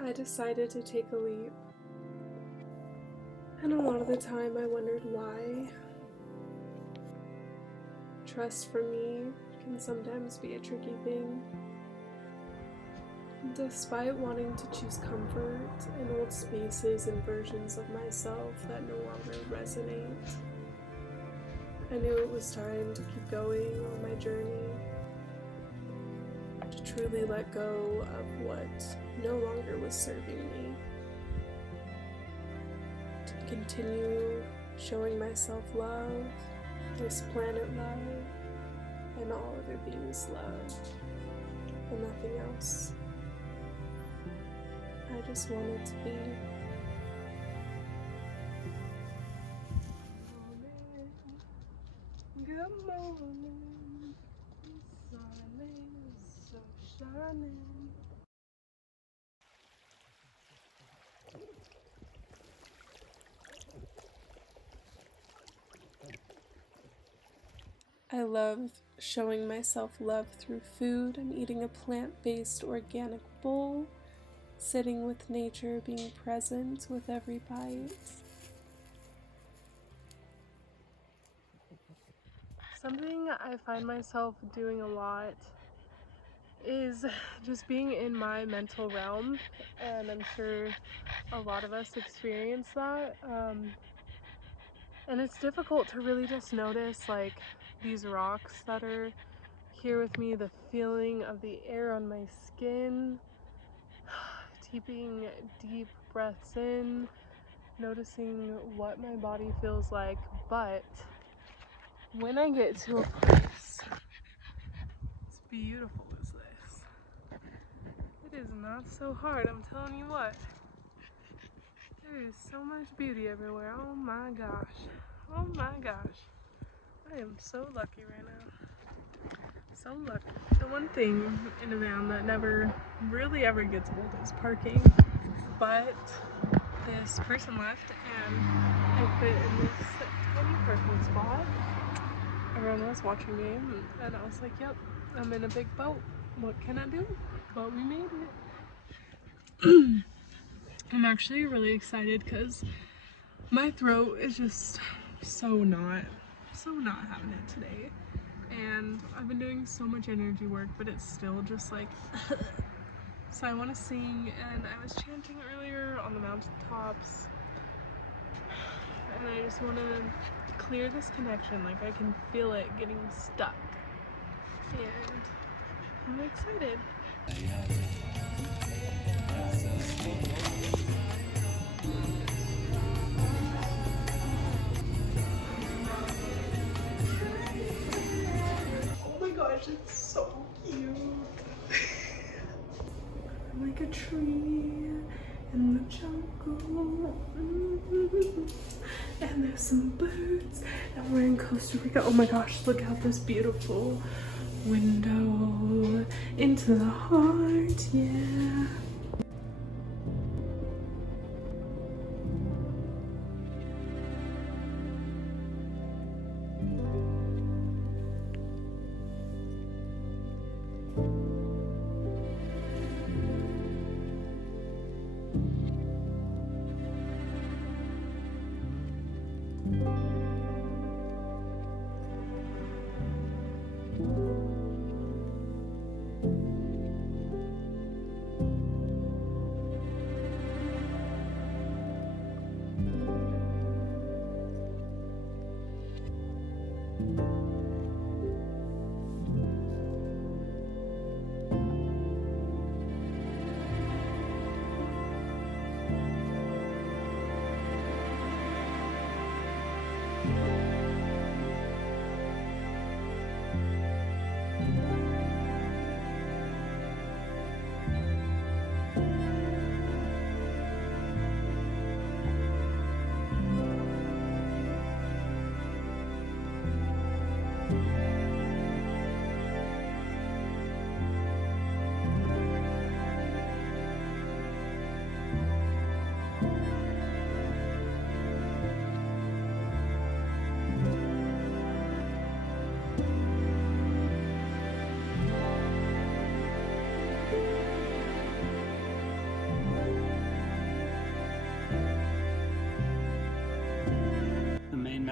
I decided to take a leap. And a lot of the time I wondered why. Trust for me can sometimes be a tricky thing. Despite wanting to choose comfort in old spaces and versions of myself that no longer resonate, I knew it was time to keep going on my journey, to truly let go of what no longer was serving me, to continue showing myself love, this planet love, and all other beings love, and nothing else. I just wanted to be. Good morning, the sun is so shining. I love showing myself love through food and eating a plant-based organic bowl, sitting with nature, being present with every bite. Something I find myself doing a lot is just being in my mental realm, and I'm sure a lot of us experience that. And it's difficult to really just notice like these rocks that are here with me, the feeling of the air on my skin, taking deep breaths in, noticing what my body feels like. But when I get to a place as beautiful as this, it is not so hard, I'm telling you what. There is so much beauty everywhere. Oh my gosh. Oh my gosh. I am so lucky right now. So lucky. The one thing in a van that never really ever gets old is parking. But this person left and I fit in this tiny parking spot. Everyone was watching me and I was like, yep, I'm in a big boat. What can I do? But we made it. I'm actually really excited because my throat is just so not having it today. And I've been doing so much energy work, but it's still just like so I want to sing, and I was chanting earlier on the mountaintops, and I just want to clear this connection. Like I can feel it getting stuck, and I'm excited. Oh my gosh, it's so cute. I'm like a tree in the jungle. And there's some birds, and we're in Costa Rica. Oh my gosh, look out this beautiful window into the heart, yeah.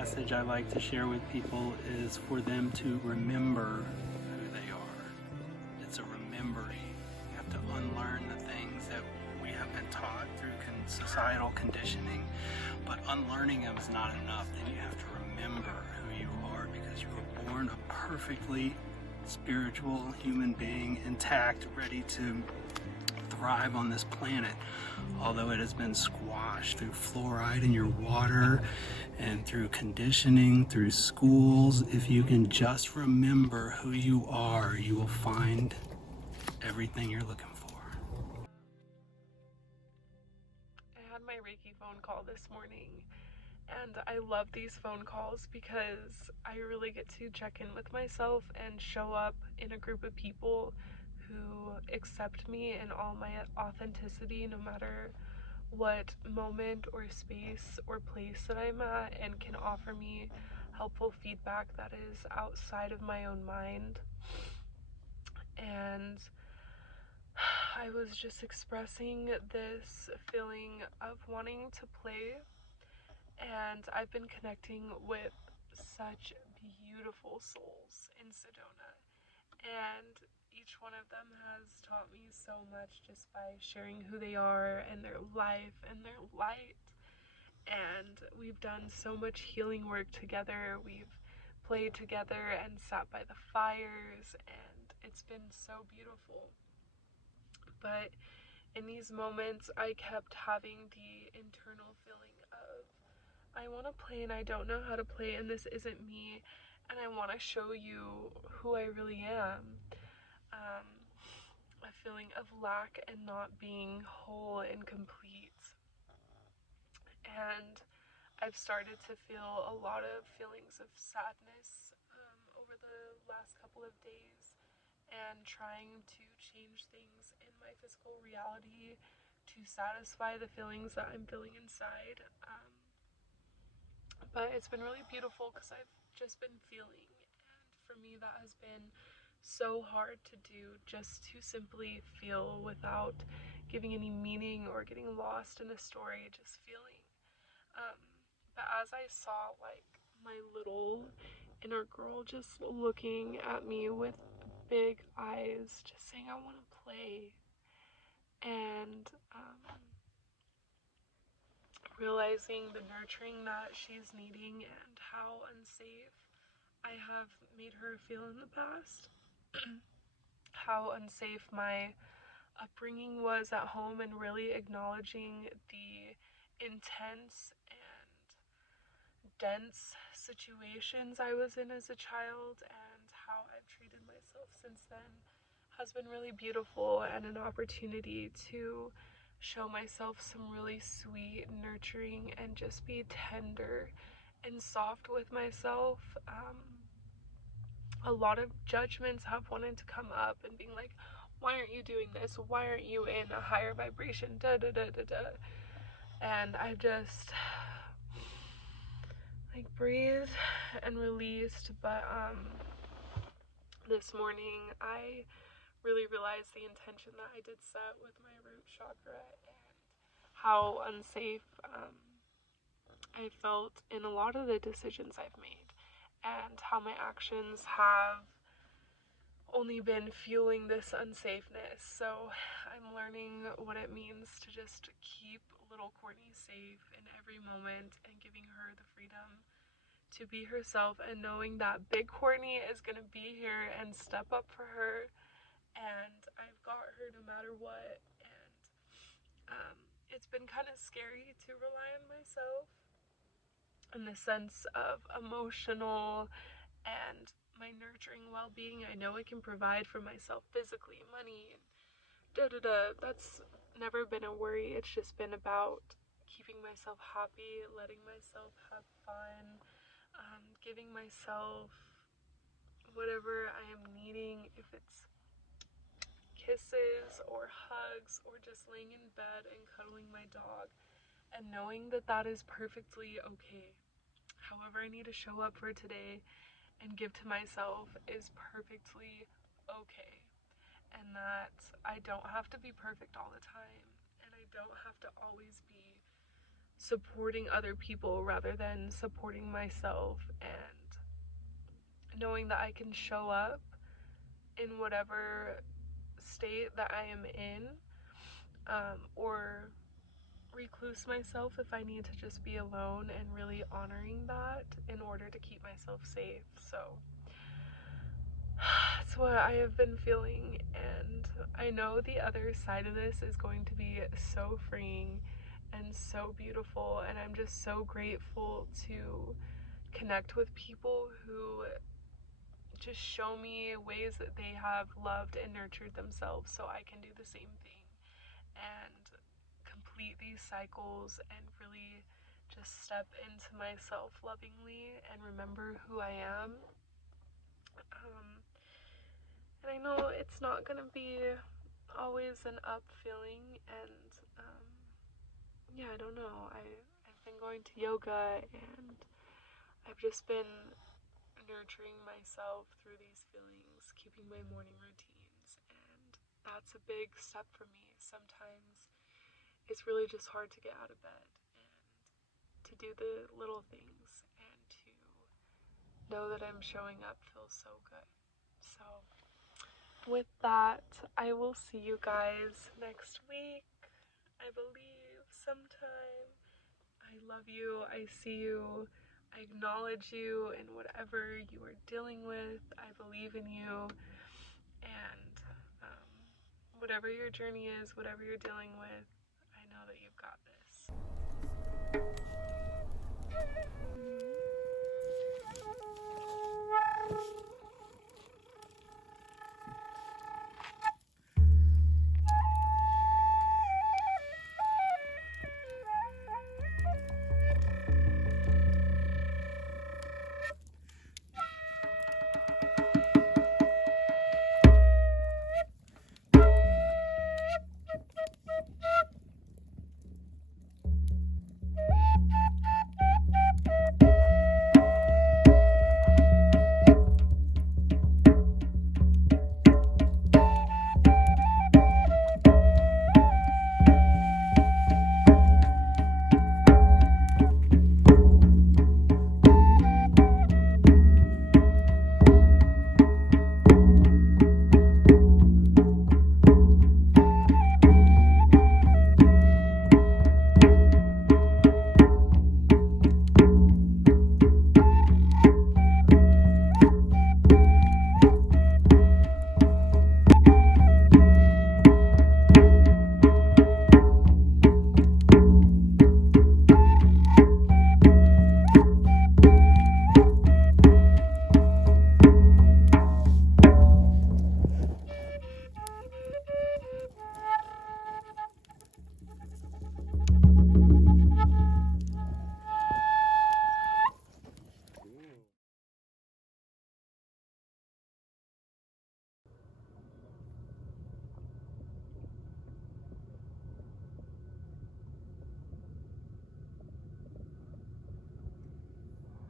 message I like to share with people is for them to remember who they are. It's a remembering. You have to unlearn the things that we have been taught through societal conditioning, but unlearning them is not enough. Then you have to remember who you are, because you were born a perfectly spiritual human being, intact, ready to thrive on this planet, although it has been squashed through fluoride in your water and through conditioning, through schools. If you can just remember who you are, you will find everything you're looking for. I had my Reiki phone call this morning, and I love these phone calls because I really get to check in with myself and show up in a group of people who accept me in all my authenticity, no matter what moment or space or place that I'm at, and can offer me helpful feedback that is outside of my own mind. And I was just expressing this feeling of wanting to play, and I've been connecting with such beautiful souls in Sedona, and each one of them has taught me so much just by sharing who they are and their life and their light. And we've done so much healing work together. We've played together and sat by the fires, and it's been so beautiful. But in these moments, I kept having the internal feeling of, I want to play and I don't know how to play, and this isn't me, and I want to show you who I really am. A feeling of lack and not being whole and complete. And I've started to feel a lot of feelings of sadness over the last couple of days, and trying to change things in my physical reality to satisfy the feelings that I'm feeling inside. But it's been really beautiful because I've just been feeling, and for me that has been so hard to do, just to simply feel without giving any meaning or getting lost in a story, just feeling. Um, but as I saw like my little inner girl just looking at me with big eyes, just saying, I want to play, and realizing the nurturing that she's needing and how unsafe I have made her feel in the past, how unsafe my upbringing was at home, and really acknowledging the intense and dense situations I was in as a child, and how I've treated myself since then has been really beautiful, and an opportunity to show myself some really sweet, nurturing, and just be tender and soft with myself. A lot of judgments have wanted to come up and being like, why aren't you doing this? Why aren't you in a higher vibration? Da da da da da. And I just like breathed and released. But this morning I really realized the intention that I did set with my root chakra, and how unsafe I felt in a lot of the decisions I've made, and how my actions have only been fueling this unsafeness. So I'm learning what it means to just keep little Courtney safe in every moment, and giving her the freedom to be herself, and knowing that big Courtney is going to be here and step up for her, and I've got her no matter what. And it's been kind of scary to rely on myself in the sense of emotional and my nurturing well-being. I know I can provide for myself physically, money, and da da da. That's never been a worry. It's just been about keeping myself happy, letting myself have fun, giving myself whatever I am needing, if it's kisses or hugs or just laying in bed and cuddling my dog, and knowing that that is perfectly okay. However I need to show up for today and give to myself is perfectly okay, and that I don't have to be perfect all the time, and I don't have to always be supporting other people rather than supporting myself, and knowing that I can show up in whatever state that I am in, or recluse myself if I need to just be alone, and really honoring that in order to keep myself safe. So that's what I have been feeling, and I know the other side of this is going to be so freeing and so beautiful, and I'm just so grateful to connect with people who just show me ways that they have loved and nurtured themselves so I can do the same thing and complete these cycles and really just step into myself lovingly and remember who I am. And I know it's not gonna be always an up feeling, and yeah, I don't know. I've been going to yoga, and I've just been nurturing myself through these feelings, keeping my morning routines, and that's a big step for me. Sometimes it's really just hard to get out of bed and to do the little things, and to know that I'm showing up feels so good. So with that, I will see you guys next week, I believe, sometime. I love you. I see you. I acknowledge you in whatever you are dealing with. I believe in you. And whatever your journey is, whatever you're dealing with, I know that you've got this.